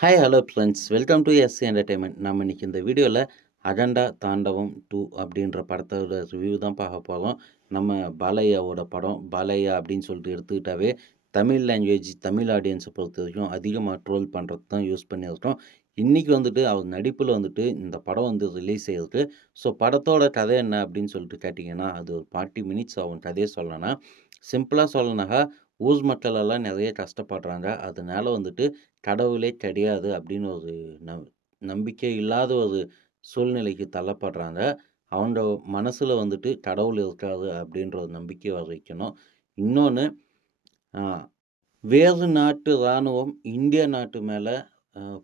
Hi hello friends welcome to SC entertainment நம்ம இன்னைக்கு இந்த வீடியோவில் அஜண்டா தாண்டவம் டூ அப்படின்ற படத்தோட ரிவ்யூ தான் பார்க்க போகிறோம் நம்ம பாலையாவோட படம் பாலையா அப்படின்னு சொல்லிட்டு எடுத்துக்கிட்டாவே தமிழ் லாங்குவேஜ் தமிழ் ஆடியன்ஸை பொறுத்த வரைக்கும் அதிகமாக ட்ரோல் பண்ணுறது தான் யூஸ் பண்ணியிருக்கோம். இன்றைக்கி வந்துட்டு அவர் நடிப்பில் வந்துட்டு இந்த படம் வந்து ரிலீஸ் ஆகிருக்கு ஸோ படத்தோட கதை என்ன அப்படின்னு சொல்லிட்டு கேட்டிங்கன்னா அது ஒரு ஃபார்ட்டி மினிட்ஸ் ஆகும் கதையை சொல்லணும்னா. சிம்பிளாக சொல்லணுனாக்கா ஊர் மக்களெல்லாம் நிறைய கஷ்டப்படுறாங்க. அதனால் வந்துட்டு கடவுளே கிடையாது அப்படின்னு ஒரு நம் நம்பிக்கை இல்லாத ஒரு சூழ்நிலைக்கு தள்ளப்படுறாங்க. அவங்க மனசில் வந்துட்டு கடவுள் இருக்காது அப்படின்ற ஒரு நம்பிக்கை வர வைக்கணும் இன்னொன்று வேறு நாட்டு இராணுவம் இந்திய நாட்டு மேலே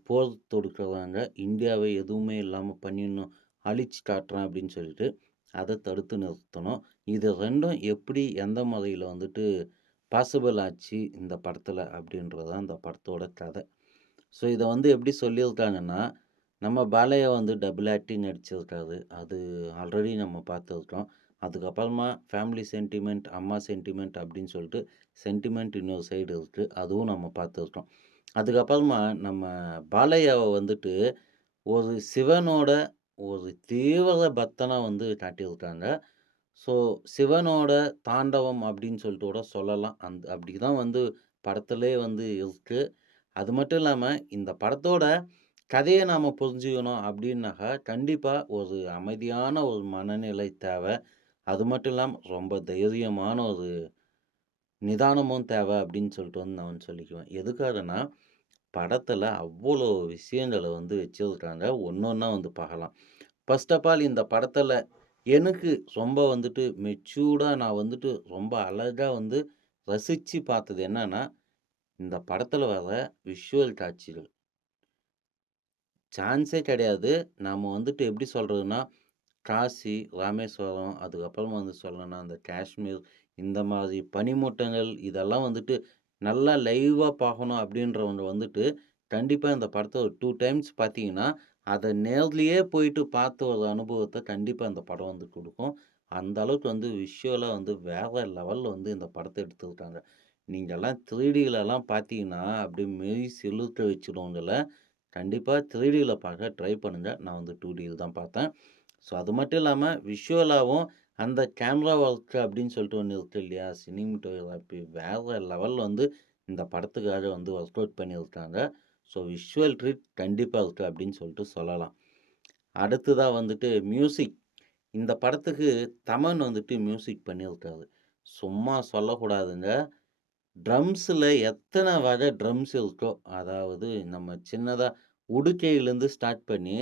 போர் தொடுக்கிறாங்க. இந்தியாவை எதுவுமே இல்லாமல் பண்ணிடணும் அழிச்சு காட்டுறேன் அப்படின்னு சொல்லிட்டு அதை தடுத்து நிறுத்தணும். இது ரெண்டும் எப்படி எந்த முறையில் வந்துட்டு பாசிபிள் ஆச்சு இந்த படத்தில் அப்படின்றது தான் இந்த படத்தோட கதை. ஸோ இதை வந்து எப்படி சொல்லியிருக்காங்கன்னா நம்ம பாலையை வந்து டபுள் ஆக்டிங் நடிச்சிருக்காரு. அது ஆல்ரெடி நம்ம பார்த்துருக்கோம் அதுக்கப்புறமா ஃபேமிலி சென்டிமெண்ட் அம்மா சென்டிமெண்ட் அப்படின்னு சொல்லிட்டு சென்டிமெண்ட் இன்னொரு சைடு இருக்குது அதுவும் நம்ம பார்த்துருக்கோம் அதுக்கப்புறமா நம்ம பாலையாவை வந்துட்டு ஒரு சிவனோட ஒரு தீவிர பக்தனாக வந்து காட்டியிருக்காங்க. ஸோ சிவனோட தாண்டவம் அப்படின்னு சொல்லிட்டு கூட சொல்லலாம். அந்த அப்படி தான் வந்து படத்திலே வந்து இருக்குது அது மட்டும் இல்லாமல் இந்த படத்தோட கதையை நாம் புரிஞ்சுக்கணும் அப்படின்னாக்கா கண்டிப்பாக ஒரு அமைதியான ஒரு மனநிலை தேவை. அது மட்டும் இல்லாமல் ரொம்ப தைரியமான ஒரு நிதானமும் தேவை அப்படின்னு சொல்லிட்டு வந்து நான் வந்து சொல்லிக்குவேன். எதுக்காகனா படத்தில் அவ்வளோ விஷயங்களை வந்து வச்சுருக்காங்க. ஒன்று ஒன்றா வந்து பார்க்கலாம். ஃபர்ஸ்ட் ஆஃப் ஆல் இந்த படத்தில் எனக்கு ரொம்ப வந்துட்டு மெச்சூர்டாக நான் வந்துட்டு ரொம்ப அழகாக வந்து ரசித்து பார்த்தது என்னன்னா இந்த படத்தில் வர விஷுவல் காட்சிகள் சான்ஸே கிடையாது. நாம் வந்துட்டு எப்படி சொல்கிறதுனா காசி ராமேஸ்வரம் அதுக்கப்புறமா வந்து சொல்லணும்னா அந்த காஷ்மீர் இந்த மாதிரி பனிமூட்டங்கள் இதெல்லாம் வந்துட்டு நல்லா லைவாக பார்க்கணும் அப்படின்றவங்க வந்துட்டு கண்டிப்பாக இந்த படத்தை ஒரு டூ டைம்ஸ் பார்த்தீங்கன்னா அதை நேர்லேயே போயிட்டு பார்த்த ஒரு அனுபவத்தை கண்டிப்பாக இந்த படம் வந்து கொடுக்கும். அந்த அளவுக்கு வந்து விஷுவலாக வந்து வேறு லெவலில் வந்து இந்த படத்தை எடுத்துருக்காங்க நீங்கள்லாம் த்ரீடியிலலாம் பார்த்தீங்கன்னா அப்படியே மெய் செலுத்த வச்சுடுவோங்கள கண்டிப்பாக த்ரீடியில் பார்க்க ட்ரை பண்ணுங்கள் நான் வந்து டூ டியில் தான் பார்த்தேன். ஸோ அது மட்டும் இல்லாமல் விஷுவலாகவும் அந்த கேமரா ஒர்க்கு அப்படின்னு சொல்லிட்டு ஒன்று இருக்குது இல்லையா? சினிமட்டோகிராஃபி வேறு லெவலில் வந்து இந்த படத்துக்காக வந்து ஒர்க் அவுட் பண்ணியிருக்காங்க. ஸோ விஷுவல் ட்ரீட் கண்டிப்பாக இருக்குது அப்படின்னு சொல்லிட்டு சொல்லலாம். அடுத்ததாக வந்துட்டு மியூசிக் இந்த படத்துக்கு தமன் வந்துட்டு மியூசிக் பண்ணியிருக்காரு. சும்மா சொல்லக்கூடாதுங்க. ட்ரம்ஸில் எத்தனை வகை ட்ரம்ஸ் இருக்கோ அதாவது நம்ம சின்னதாக உடுக்கையிலேருந்து ஸ்டார்ட் பண்ணி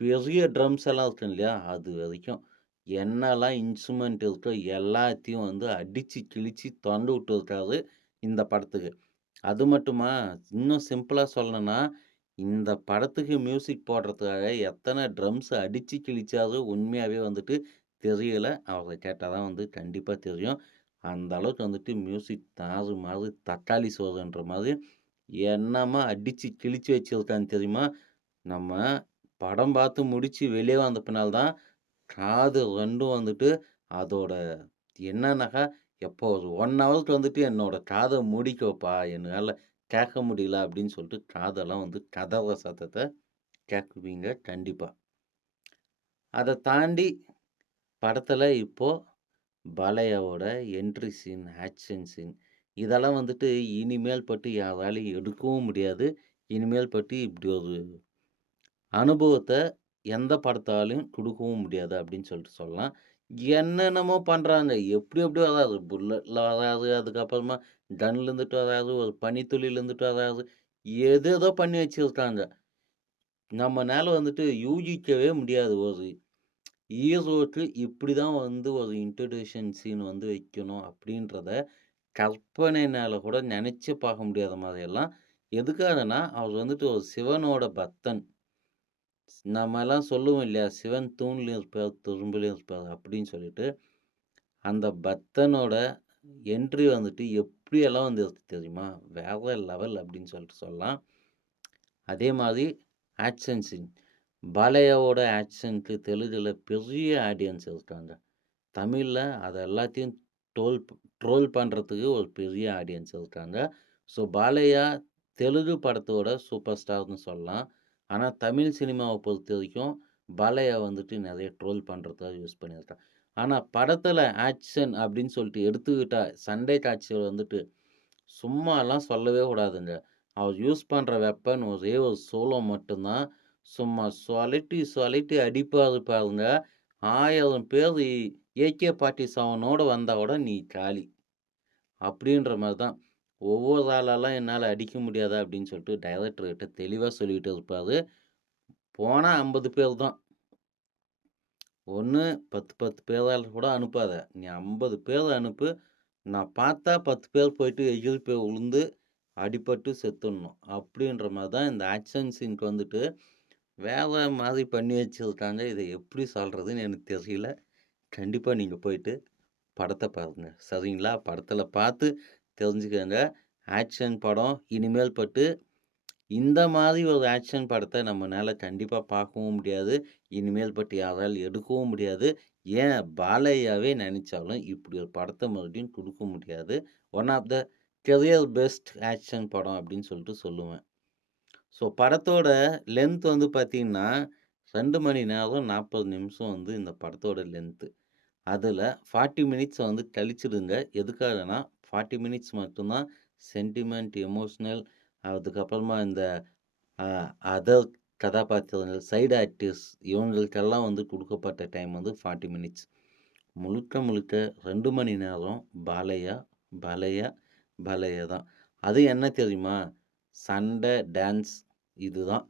பெரிய ட்ரம்ஸ் எல்லாம் இருக்கும் இல்லையா அது வரைக்கும் என்னெல்லாம் இன்ஸ்ட்ருமெண்ட் இருக்கோ எல்லாத்தையும் வந்து அடித்து கிழித்து தொண்டு விட்டுருக்காரு இந்த படத்துக்கு. அது மட்டுமா? இன்னும் சிம்பிளாக சொல்லணும்னா இந்த படத்துக்கு மியூசிக் போடுறதுக்காக எத்தனை ட்ரம்ஸ் அடித்து கிழிச்சாரு உண்மையாகவே வந்துட்டு தெரியல. அவரை கேட்டால் தான் வந்து கண்டிப்பாக தெரியும். அந்த அளவுக்கு வந்துட்டு மியூசிக் தாறு மாதிரி தக்காளி சோறுன்ற மாதிரி என்னமா அடித்து கிழிச்சு வச்சிருக்கான்னு தெரியுமா? நம்ம படம் பார்த்து முடித்து வெளியே வந்த பின்னால் தான் காது ரெண்டும் வந்துட்டு அதோட என்னன்னாக்கா எப்போ ஒரு ஒன் ஹவர்க்கு வந்துட்டு என்னோட காதை முடிக்கப்பா? என்னால் கேட்க முடியல அப்படின்னு சொல்லிட்டு காதெல்லாம் வந்து கதவ சத்தத்தை கேட்குவீங்க கண்டிப்பாக அதை தாண்டி படத்தில் இப்போது பலையாவோட என்ட்ரி சீன் ஆக்ஷன் சீன் இதெல்லாம் வந்துட்டு இனிமேல் பட்டு யாராலையும் எடுக்கவும் முடியாது. இனிமேல் பட்டு இப்படி ஒரு அனுபவத்தை எந்த படத்தாலையும் கொடுக்கவும் முடியாது அப்படின்னு சொல்லிட்டு சொல்லலாம். என்னென்னமோ பண்ணுறாங்க எப்படி எப்படி வராது புல்லட்டில் வராது அதுக்கப்புறமா டன்லேருந்துட்டு வராது ஒரு பனித்துளியில் இருந்துட்டு வராது எது ஏதோ பண்ணி வச்சுருக்காங்க. நம்மனால வந்துட்டு யூகிக்கவே முடியாது ஒரு ஹீரோக்கு இப்படி தான் வந்து ஒரு இன்ட்ரடியூஷன் சீன் வந்து வைக்கணும் அப்படின்றத கற்பனைனால கூட நினச்சி பார்க்க முடியாத மாதிரியெல்லாம். எதுக்காகனா அவர் வந்துட்டு ஒரு சிவனோட பக்தன். நம்மலாம் சொல்லுவோம் இல்லையா? சிவன் தூண்லையும் இருப்பார் துரும்புலையும் இருப்பார் அப்படின்னு சொல்லிட்டு அந்த பக்தனோட என்ட்ரி வந்துட்டு எப்படியெல்லாம் வந்து தெரியுமா? வேற லெவல் அப்படின்னு சொல்லிட்டு சொல்லலாம். அதே மாதிரி ஆக்ஷன் சீன் பாலையாவோட ஆக்ஷனுக்கு தெலுங்கில் பெரிய ஆடியன்ஸ் இருக்காங்க. தமிழில் அதை எல்லாத்தையும் ட்ரோல் ட்ரோல் பண்ணுறதுக்கு ஒரு பெரிய ஆடியன்ஸ் இருக்காங்க. ஸோ பாலையா தெலுங்கு படத்தோட சூப்பர் ஸ்டார்ன்னு சொல்லலாம். ஆனால் தமிழ் சினிமாவை பொறுத்த வரைக்கும் பலையை வந்துட்டு நிறைய ட்ரோல் பண்ணுறதா யூஸ் பண்ணியிருக்கான். ஆனால் படத்தில் ஆக்ஷன் அப்படின்னு சொல்லிட்டு எடுத்துக்கிட்டா, சண்டை காட்சிகள் வந்துட்டு சும்மாலாம் சொல்லவே கூடாதுங்க. அவர் யூஸ் பண்ணுற வெப்பன் ஒரே ஒரு சோலோ மட்டும்தான் சும்மா சும்மா சொலட்டி அடிப்பாக அடிப்பாரு பாருங்க. 1000 பேரு AK-47 வந்தா கூட நீ காலி. அப்படின்ற மாதிரி தான். ஒவ்வொரு ஆளாலாம் என்னால் அடிக்க முடியாதா அப்படின்னு சொல்லிட்டு டைரக்டர்கிட்ட தெளிவாக சொல்லிக்கிட்டு இருப்பார் போனால் ஐம்பது பேர் தான். ஒன்று பத்து பத்து பேரால் கூட அனுப்பாத. நீ ஐம்பது பேர் அனுப்பு. நான் பார்த்தா 10 பேர் போயிட்டு எகிரி பேர் விழுந்து, அடிபட்டு செத்துடணும். அப்படின்ற மாதிரி தான் இந்த ஆக்ஷன் சீனுக்கு வந்துட்டு வேலை மாதிரி பண்ணி வச்சுருக்காங்க இதை எப்படி சொல்கிறதுன்னு எனக்கு தெரியல. கண்டிப்பாக நீங்கள் போயிட்டு படத்தை பாருங்கள் சரிங்களா? படத்தில் பார்த்து தெரிஞ்சுக்கங்க. ஆக்ஷன் படம் இனிமேல் பட்டு இந்த மாதிரி ஒரு ஆக்ஷன் படத்தை நம்மனால கண்டிப்பாக பார்க்கவும் முடியாது. இனிமேல் பட்டு யாரால் எடுக்கவும் முடியாது. ஏன் பாலையாவே நினச்சாலும் இப்படி ஒரு படத்தை மறுபடியும் கொடுக்க முடியாது. One of the career best action படம் அப்படின்னு சொல்லிட்டு சொல்லுவேன். ஸோ படத்தோட லென்த் வந்து பார்த்திங்கன்னா ரெண்டு மணி நேரம் 40 நிமிஷம் வந்து இந்த படத்தோட லென்த்து. அதில் ஃபார்ட்டி மினிட்ஸை வந்து கழிச்சிடுங்க. எதுக்காகன்னா, 40 மினிட்ஸ் மட்டும்தான் சென்டிமெண்ட் எமோஷ்னல் அதுக்கப்புறமா இந்த அதர் கதாபாத்திரங்கள், சைடு ஆக்டர்ஸ் இவங்களுக்கெல்லாம் வந்து கொடுக்கப்பட்ட டைம் வந்து 40 மினிட்ஸ். முழுக்க முழுக்க ரெண்டு மணி நேரம் பாலையா, பாலையா, பாலையா தான். அது என்ன தெரியுமா? சண்டை, டான்ஸ் இதுதான்.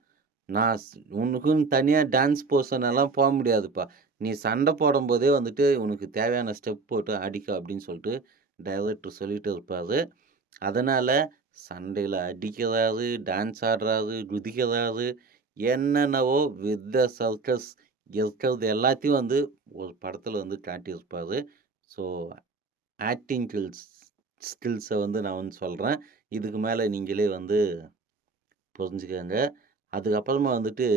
நான் உனக்குன்னு தனியாக டான்ஸ் போர்ஷன் எல்லாம் முடியாதுப்பா. நீ சண்டை போடும்போதே வந்துட்டு உனக்கு தேவையான ஸ்டெப் போட்டு அடிக்க அப்படின்னு சொல்லிட்டு டைரக்டர் சொல்லிட்டு இருப்பார் அதனால் சண்டையில் அடிக்கிறாரு, டான்ஸ் ஆடுறாரு, குதிக்கிறாரு, என்னென்னவோ வித் த சர்க்கஸ் இருக்கிறது எல்லாத்தையும் வந்து ஒரு படத்தில் வந்து காட்டியிருப்பார் ஸோ ஆக்டிங் கில்ஸ் ஸ்கில்ஸை வந்து நான் வந்து சொல்கிறேன் இதுக்கு மேலே நீங்களே வந்து புரிஞ்சுக்கங்க. அதுக்கப்புறமா வந்துட்டு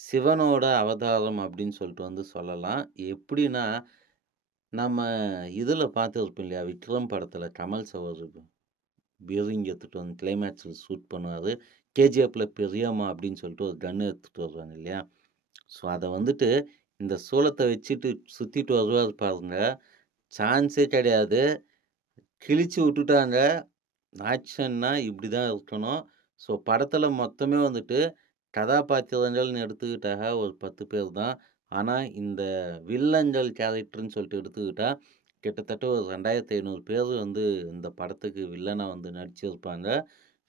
சிவனோட அவதாரம் அப்படின்னு சொல்லிட்டு வந்து சொல்லலாம். எப்படின்னா, நம்ம இதில் பார்த்துருப்போம் இல்லையா? விக்ரம் படத்தில் கமல் சார் பியரிங் எடுத்துகிட்டு எடுத்துட்டு வந்து கிளைமேக்ஸ்ல ஷூட் பண்ணுவாரு. கேஜிஎஃப்ல பெரியம்மா அப்படின்னு சொல்லிட்டு ஒரு கன் எடுத்துட்டு வருவாங்க இல்லையா? ஸோ அத வந்துட்டு இந்த சூலத்த வச்சுட்டு சுத்திட்டு வருவாரு பாருங்க. சான்ஸே கிடையாது. கிழிச்சு விட்டுட்டாங்க. ஆக்ஷன்னா இப்படி தான் இருக்கணும். ஸோ படத்தில் மொத்தமே வந்துட்டு கதாபாத்திரங்கள்னு எடுத்துக்கிட்டா ஒரு 10 பேர் தான். ஆனால் இந்த வில்லன்கள் கேரக்டர்னு சொல்லிட்டு எடுத்துக்கிட்டால் கிட்டத்தட்ட ஒரு 2500 பேர் வந்து இந்த படத்துக்கு வில்லனாக வந்து நடிச்சிருப்பாங்க.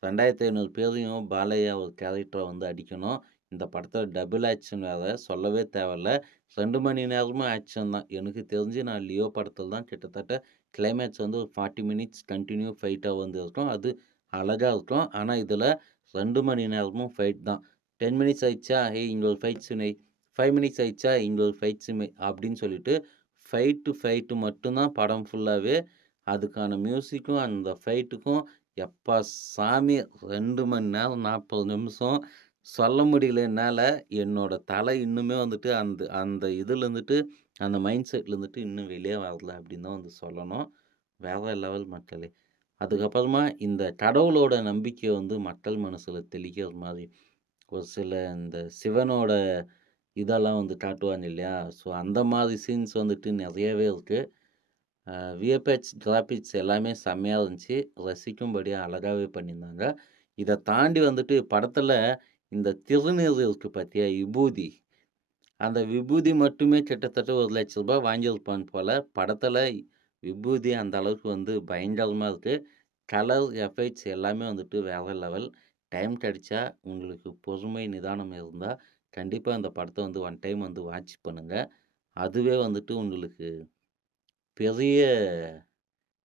2500 பேரையும் பாலையா ஒரு கேரக்டரை வந்து அடிக்கணும். இந்த படத்தில் டபுள் ஆக்ஷன் வேறு சொல்லவே தேவையில்ல. ரெண்டு மணி நேரமும் ஆக்ஷன் தான். எனக்கு தெரிஞ்சு நான் லியோ படத்தில் தான் கிட்டத்தட்ட கிளைமேக்ஸ் வந்து ஒரு 40 மினிட்ஸ் கண்டினியூ ஃபைட்டாக வந்து இருக்கும். அது அழகாக இருக்கும். ஆனால் இதில் ரெண்டு மணி நேரமும் ஃபைட் தான். 10 மினிட்ஸ் ஆயிடுச்சா, ஹே இங்க ஒரு ஃபைட் சுனை ஃபைவ் மினிட்ஸ் ஆயிடுச்சா, இங்கே ஒரு ஃபைட் சிமி அப்படின்னு சொல்லிட்டு ஃபைட்டு, ஃபைட்டு மட்டும் தான் படம் ஃபுல்லாகவே அதுக்கான மியூசிக்கும், அந்த ஃபைட்டுக்கும் எப்பா சாமி ரெண்டு மணி நேரம் 40 நிமிஷம் சொல்ல முடியல என்னோடய தலை இன்னுமே வந்துட்டு அந்த அந்த இதுலேருந்துட்டு அந்த மைண்ட் செட்டில் இருந்துட்டு இன்னும் வெளியே வரல அப்படின்னு தான் வந்து சொல்லணும். வேறு லெவல் மக்களே! அதுக்கப்புறமா இந்த கடவுளோட நம்பிக்கை வந்து மக்கள் மனசில் தெளிக்கிற மாதிரி ஒரு சில இந்த சிவனோட இதெல்லாம் வந்து காட்டுவாங்க இல்லையா? ஸோ அந்த மாதிரி சீன்ஸ் வந்துட்டு நிறையவே இருக்குது விஎப்ஹெச் விஎஃப்எக்ஸ், எல்லாமே செம்மையாக இருந்துச்சு. ரசிக்கும்படியாக அழகாகவே பண்ணியிருந்தாங்க. இதை தாண்டி வந்துட்டு படத்தில் இந்த திருநீர் இருக்குது பார்த்தியா விபூதி. அந்த விபூதி மட்டுமே கிட்டத்தட்ட ஒரு லட்ச ரூபாய் வாங்கியிருப்பான் போல் படத்தில் விபூதி அந்த அளவுக்கு வந்து பயங்கரமாக இருக்குது கலர், எஃபெக்ட்ஸ் எல்லாமே வந்துட்டு வேறு லெவல். டைம் கிடைச்சா உங்களுக்கு பொறுமை, நிதானம் இருந்தால் கண்டிப்பாக இந்த படத்தை வந்து ஒன் டைம் வந்து வாட்ச் பண்ணுங்கள் அதுவே வந்துட்டு உங்களுக்கு பெரிய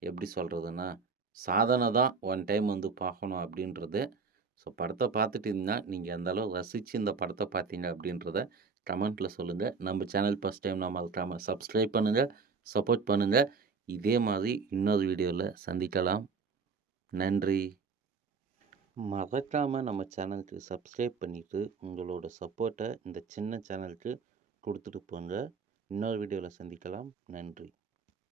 எப்படி சொல்கிறதுன்னா சாதனை தான் ஒன் டைம் வந்து பார்க்கணும் அப்படின்றது. ஸோ படத்தை பார்த்துட்டு இருந்தால் எந்த அளவு ரசித்து இந்த படத்தை பார்த்தீங்க அப்படின்றத கமெண்ட்டில் சொல்லுங்கள் நம்ம சேனல் ஃபஸ்ட் டைம் நம்ம மறக்காம சப்ஸ்கிரைப் பண்ணுங்கள் சப்போர்ட் பண்ணுங்கள் இதே மாதிரி இன்னொரு வீடியோவில் சந்திக்கலாம். நன்றி. மறக்காமல் நம்ம சேனலுக்கு சப்ஸ்கிரைப் பண்ணிவிட்டு உங்களோட சப்போர்ட்டை இந்த சின்ன சேனலுக்கு கொடுத்துட்டு போங்க. இன்னொரு வீடியோவில் சந்திக்கலாம். நன்றி.